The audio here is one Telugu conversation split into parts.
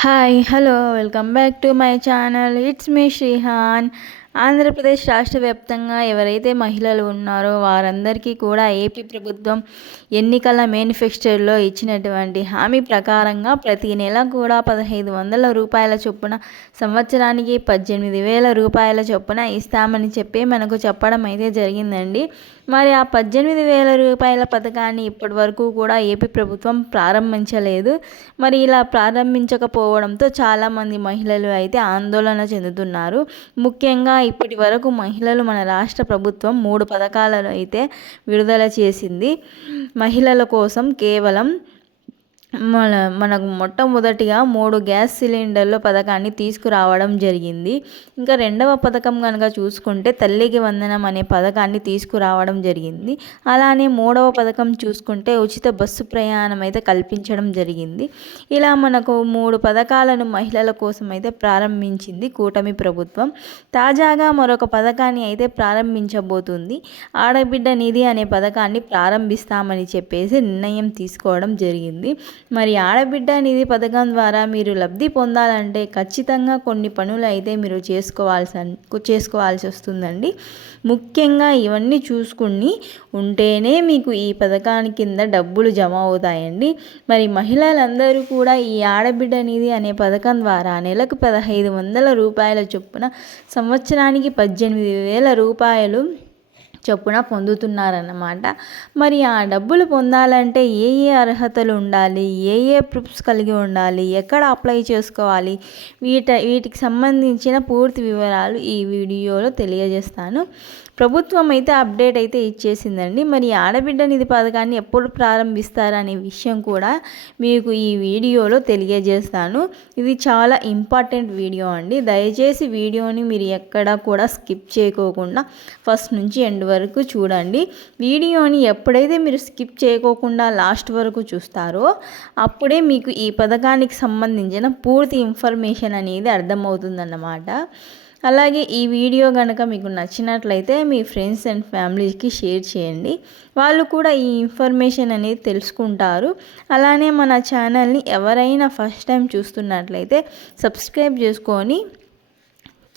Hi, hello, welcome back to my channel. It's me, Shrihan. Andhra Pradesh రాష్ట్ర వ్యాప్తంగా ఎవరైతే మహిళలు ఉన్నారో వారందరికీ కూడా ఏపీ ప్రభుత్వం ఎన్నికల మేనిఫెస్టోలో ఇచ్చినటువంటి హామీ ప్రకారంగా ప్రతి నెల కూడా పదహైదు వందల రూపాయల చొప్పున సంవత్సరానికి పద్దెనిమిది వేల రూపాయల చొప్పున ఇస్తామని చెప్పి మనకు చెప్పడం అయితే జరిగిందండి. మరి ఆ పద్దెనిమిది వేల రూపాయల పథకాన్ని ఇప్పటి వరకు కూడా ఏపీ ప్రభుత్వం ప్రారంభించలేదు. మరి ఇలా ప్రారంభించకపోవడంతో చాలామంది మహిళలు అయితే ఆందోళన చెందుతున్నారు. ముఖ్యంగా ఇప్పటి వరకు మహిళలు మన రాష్ట్ర ప్రభుత్వం మూడు పథకాలను అయితే విడుదల చేసింది. మహిళల కోసం కేవలం మన మనకు మొట్టమొదటిగా మూడు గ్యాస్ సిలిండర్ల పథకాన్ని తీసుకురావడం జరిగింది. ఇంకా రెండవ పథకం కనుక చూసుకుంటే తల్లికి వందనం అనే పథకాన్ని తీసుకురావడం జరిగింది. అలానే మూడవ పథకం చూసుకుంటే ఉచిత బస్సు ప్రయాణం అయితే కల్పించడం జరిగింది. ఇలా మనకు మూడు పథకాలను మహిళల కోసం అయితే ప్రారంభించింది కూటమి ప్రభుత్వం. తాజాగా మరొక పథకాన్ని అయితే ప్రారంభించబోతుంది. ఆడబిడ్డ నిధి అనే పథకాన్ని ప్రారంభిస్తామని చెప్పేసి నిర్ణయం తీసుకోవడం జరిగింది. మరి ఆడబిడ్డ నిధి పథకం ద్వారా మీరు లబ్ధి పొందాలంటే ఖచ్చితంగా కొన్ని పనులు అయితే మీరు చేసుకోవాల్సి చేసుకోవాల్సి వస్తుందండి. ముఖ్యంగా ఇవన్నీ చూసుకుని ఉంటేనే మీకు ఈ పథకాని కింద డబ్బులు జమ అవుతాయండి. మరి మహిళలందరూ కూడా ఈ ఆడబిడ్డ నిధి అనే పథకం ద్వారా నెలకు పదహైదు వందల రూపాయల చొప్పున సంవత్సరానికి పద్దెనిమిది వేల రూపాయలు చొప్పున పొందుతున్నారన్నమాట. మరి ఆ డబ్బులు పొందాలంటే ఏ ఏ అర్హతలు ఉండాలి? ఏ ఏ ప్రూఫ్స్ కలిగి ఉండాలి? ఎక్కడ అప్లై చేసుకోవాలి? వీట వీటికి సంబంధించిన పూర్తి వివరాలు ఈ వీడియోలో తెలియజేస్తాను. ప్రభుత్వం అయితే అప్డేట్ అయితే ఇచ్చేసిందండి. మరి ఆడబిడ్డ నిధి పథకాన్ని ఎప్పుడు ప్రారంభిస్తారనే విషయం కూడా మీకు ఈ వీడియోలో తెలియజేస్తాను. ఇది చాలా ఇంపార్టెంట్ వీడియో అండి. దయచేసి వీడియోని మీరు ఎక్కడా కూడా స్కిప్ చేయకోకుండా ఫస్ట్ నుంచి ఎండ్ వరకు చూడండి. వీడియోని ఎప్పుడైతే మీరు స్కిప్ చేయకోకుండా లాస్ట్ వరకు చూస్తారో అప్పుడే మీకు ఈ పథకానికి సంబంధించిన పూర్తి ఇన్ఫర్మేషన్ అనేది అర్థమవుతుందన్నమాట. అలాగే ఈ వీడియో కనుక మీకు నచ్చినట్లయితే మీ ఫ్రెండ్స్ అండ్ ఫ్యామిలీకి షేర్ చేయండి. వాళ్ళు కూడా ఈ ఇన్ఫర్మేషన్ అనేది తెలుసుకుంటారు. అలానే మన ఛానల్ని ఎవరైనా ఫస్ట్ టైం చూస్తున్నట్లయితే సబ్స్క్రైబ్ చేసుకొని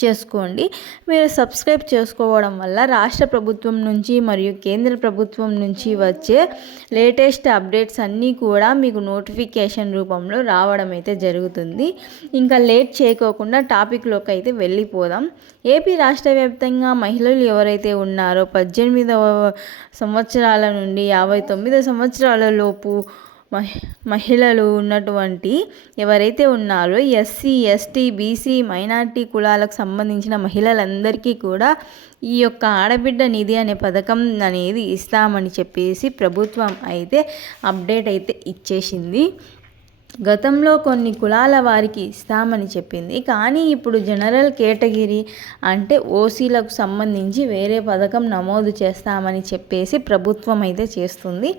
చేసుకోండి. మీరు సబ్స్క్రైబ్ చేసుకోవడం వల్ల రాష్ట్ర ప్రభుత్వం నుంచి మరియు కేంద్ర ప్రభుత్వం నుంచి వచ్చే లేటెస్ట్ అప్డేట్స్ అన్నీ కూడా మీకు నోటిఫికేషన్ రూపంలో రావడం అయితే జరుగుతుంది. ఇంకా లేట్ చేయకోకుండా టాపిక్లోకి అయితే వెళ్ళిపోదాం. ఏపీ రాష్ట్ర వ్యాప్తంగా మహిళలు ఎవరైతే ఉన్నారో పద్దెనిమిదవ సంవత్సరాల నుండి యాభై తొమ్మిది సంవత్సరాల లోపు మహిళలు ఉన్నటువంటి ఎవరైతే ఉన్నారో ఎస్సీ ఎస్టీ బీసీ మైనార్టీ కులాలకు సంబంధించిన మహిళలందరికీ కూడా ఈ యొక్క ఆడబిడ్డ నిధి అనే పథకం అనేది ఇస్తామని చెప్పేసి ప్రభుత్వం అయితే అప్డేట్ అయితే ఇచ్చేసింది. గతంలో కొన్ని కులాల వారికి ఇస్తామని చెప్పింది. కానీ ఇప్పుడు జనరల్ కేటగిరీ అంటే ఓసీలకు సంబంధించి వేరే పథకం నమోదు చేస్తామని చెప్పేసి ప్రభుత్వం అయితే చేస్తుంది.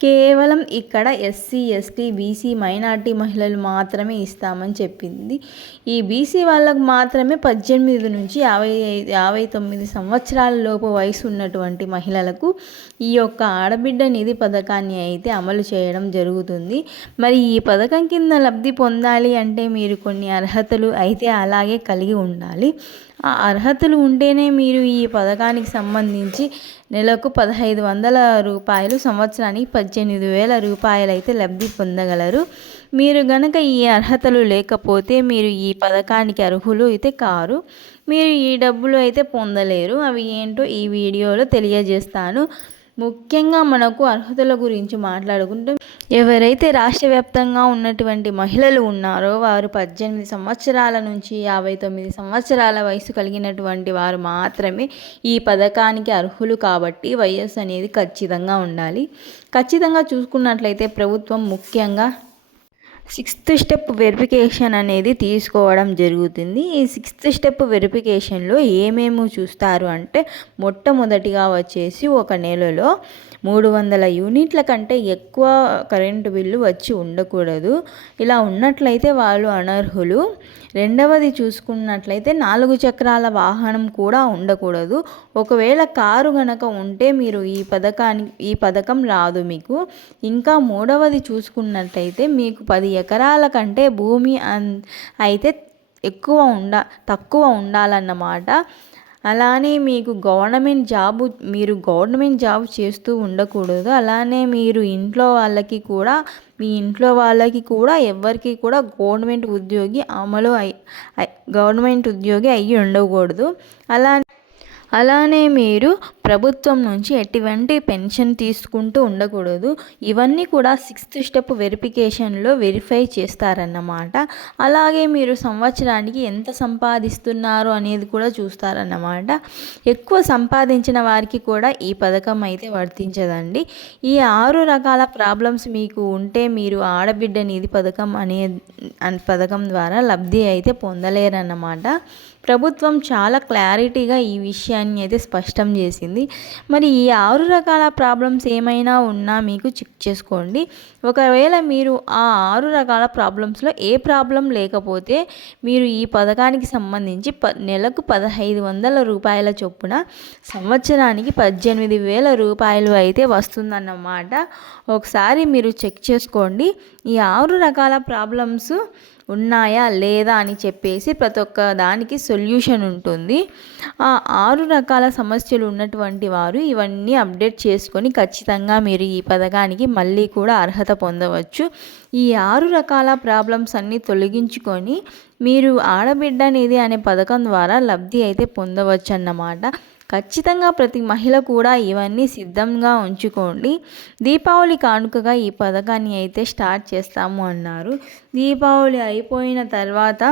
కేవలం ఇక్కడ ఎస్సీ ఎస్టీ బీసీ మైనార్టీ మహిళలు మాత్రమే ఇస్తామని చెప్పింది. ఈ బీసీ వాళ్ళకు మాత్రమే పద్దెనిమిది నుంచి యాభై యాభై తొమ్మిది సంవత్సరాల లోపు వయసు ఉన్నటువంటి మహిళలకు ఈ యొక్క ఆడబిడ్డ నిధి పథకాన్ని అయితే అమలు చేయడం జరుగుతుంది. మరి ఈ పథకం కింద లబ్ధి పొందాలి అంటే మీరు కొన్ని అర్హతలు అయితే అలాగే కలిగి ఉండాలి. ఆ అర్హతలు ఉంటేనే మీరు ఈ పథకానికి సంబంధించి నెలకు పదహైదు వందల రూపాయలు సంవత్సరానికి పద్దెనిమిది వేల రూపాయలైతే లబ్ధి పొందగలరు. మీరు గనక ఈ అర్హతలు లేకపోతే మీరు ఈ పథకానికి అర్హులు అయితే కారు. మీరు ఈ డబ్బులు అయితే పొందలేరు. అవి ఏంటో ఈ వీడియోలో తెలియజేస్తాను. ముఖ్యంగా మనకు అర్హతల గురించి మాట్లాడుకుంటే ఎవరైతే రాష్ట్ర వ్యాప్తంగా ఉన్నటువంటి మహిళలు ఉన్నారో వారు పద్దెనిమిది సంవత్సరాల నుంచి యాభై తొమ్మిది సంవత్సరాల వయసు కలిగినటువంటి వారు మాత్రమే ఈ పథకానికి అర్హులు కాబట్టి వయస్సు అనేది ఖచ్చితంగా ఉండాలి. ఖచ్చితంగా చూసుకున్నట్లయితే ప్రభుత్వం ముఖ్యంగా సిక్స్త్ స్టెప్ వెరిఫికేషన్ అనేది తీసుకోవడం జరుగుతుంది. ఈ సిక్స్త్ స్టెప్ వెరిఫికేషన్లో ఏమేమి చూస్తారు అంటే మొట్టమొదటిగా వచ్చేసి ఒక నెలలో మూడు వందల యూనిట్ల కంటే ఎక్కువ కరెంటు బిల్లు వచ్చి ఉండకూడదు. ఇలా ఉన్నట్లయితే వాళ్ళు అనర్హులు. రెండవది చూసుకున్నట్లయితే నాలుగు చక్రాల వాహనం కూడా ఉండకూడదు. ఒకవేళ కారు గనక ఉంటే మీరు ఈ పథకానికి ఈ పథకం రాదు మీకు. ఇంకా మూడవది చూసుకున్నట్లయితే మీకు పది ఎకరాల కంటే భూమి అన్ అయితే ఎక్కువ ఉండ తక్కువ ఉండాలన్నమాట. అలానే మీకు గవర్నమెంట్ జాబు మీరు గవర్నమెంట్ జాబ్ చేస్తూ ఉండకూడదు. అలానే మీరు ఇంట్లో వాళ్ళకి కూడా మీ ఇంట్లో వాళ్ళకి కూడా ఎవరికి కూడా గవర్నమెంట్ ఉద్యోగి అమలు అయి గవర్నమెంట్ ఉద్యోగి అయ్యి ఉండకూడదు. అలా అలానే మీరు ప్రభుత్వం నుంచి ఎటువంటి పెన్షన్ తీసుకుంటూ ఉండకూడదు. ఇవన్నీ కూడా సిక్స్త్ స్టెప్ వెరిఫికేషన్లో వెరిఫై చేస్తారన్నమాట. అలాగే మీరు సంవత్సరానికి ఎంత సంపాదిస్తున్నారు అనేది కూడా చూస్తారన్నమాట. ఎక్కువ సంపాదించిన వారికి కూడా ఈ పథకం అయితే వర్తించదండి. ఈ ఆరు రకాల ప్రాబ్లమ్స్ మీకు ఉంటే మీరు ఆడబిడ్డ నిధి పథకం అనే పథకం ద్వారా లబ్ధి అయితే పొందలేరన్నమాట. ప్రభుత్వం చాలా క్లారిటీగా ఈ విషయాన్ని అయితే స్పష్టం చేసింది. మరి ఈ ఆరు రకాల ప్రాబ్లమ్స్ ఏమైనా ఉన్నా మీకు చెక్ చేసుకోండి. ఒకవేళ మీరు ఆ ఆరు రకాల ప్రాబ్లమ్స్లో ఏ ప్రాబ్లం లేకపోతే మీరు ఈ పథకానికి సంబంధించి ప నెలకు పదహైదు వందల రూపాయల చొప్పున సంవత్సరానికి పద్దెనిమిది వేల రూపాయలు అయితే వస్తుందన్నమాట. ఒకసారి మీరు చెక్ చేసుకోండి. ఈ ఆరు రకాల ప్రాబ్లమ్స్ ఉన్నాయా లేదా అని చెప్పేసి ప్రతి ఒక్క దానికి సొల్యూషన్ ఉంటుంది. ఆ ఆరు రకాల సమస్యలు ఉన్నటువంటి వారు ఇవన్నీ అప్డేట్ చేసుకొని ఖచ్చితంగా మీరు ఈ పథకానికి మళ్ళీ కూడా అర్హత పొందవచ్చు. ఈ ఆరు రకాల ప్రాబ్లమ్స్ అన్నీ తొలగించుకొని మీరు ఆడబిడ్డ అనేది అనే పథకం ద్వారా లబ్ధి అయితే పొందవచ్చు అన్నమాట ఖచ్చితంగా ప్రతి మహిళ కూడా ఇవన్నీ సిద్ధంగా ఉంచుకోండి. దీపావళి కానుకగా ఈ పథకాన్ని అయితే స్టార్ట్ చేస్తాము అన్నారు. దీపావళి అయిపోయిన తర్వాత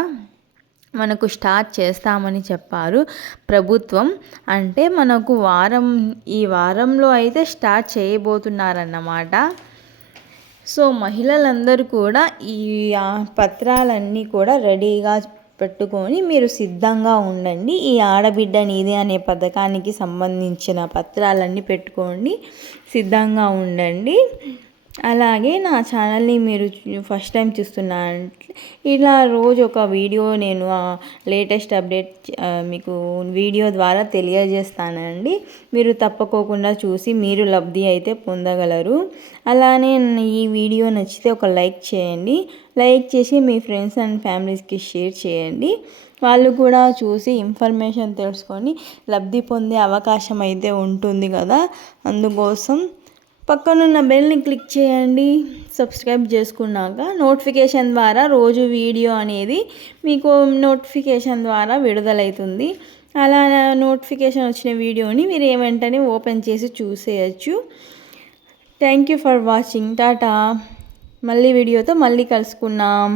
మనకు స్టార్ట్ చేస్తామని చెప్పారు ప్రభుత్వం. అంటే మనకు వారం ఈ వారంలో అయితే స్టార్ట్ చేయబోతున్నారన్నమాట. సో మహిళలందరూ కూడా ఈ పత్రాలన్నీ కూడా రెడీగా పెట్టుకొని మీరు సిద్ధంగా ఉండండి. ఈ ఆడబిడ్డ నీది అనే పథకానికి సంబంధించిన పత్రాలన్నీ పెట్టుకోండి. సిద్ధంగా ఉండండి. అలాగే నా ఛానల్ని మీరు ఫస్ట్ టైం చూస్తున్నారంటే ఇలా రోజు ఒక వీడియో నేను లేటెస్ట్ అప్డేట్ మీకు వీడియో ద్వారా తెలియజేస్తానండి. మీరు తప్పకోకుండా చూసి మీరు లబ్ధి అయితే పొందగలరు. అలానే ఈ వీడియో నచ్చితే ఒక లైక్ చేయండి. లైక్ చేసి మీ ఫ్రెండ్స్ అండ్ ఫ్యామిలీస్కి షేర్ చేయండి. వాళ్ళు కూడా చూసి ఇన్ఫర్మేషన్ తెలుసుకొని లబ్ధి పొందే అవకాశం అయితే ఉంటుంది కదా. అందుకోసం పక్కనున్న బెల్ని క్లిక్ చేయండి. సబ్స్క్రైబ్ చేసుకున్నాక నోటిఫికేషన్ ద్వారా రోజు వీడియో అనేది మీకు నోటిఫికేషన్ ద్వారా విడుదలవుతుంది అలా నోటిఫికేషన్ వచ్చిన వీడియోని మీరు ఏమంటనే ఓపెన్ చేసి చూసేయచ్చు. Thank you for watching. Tata. మళ్ళీ వీడియోతో మళ్ళీ కలుసుకున్నాం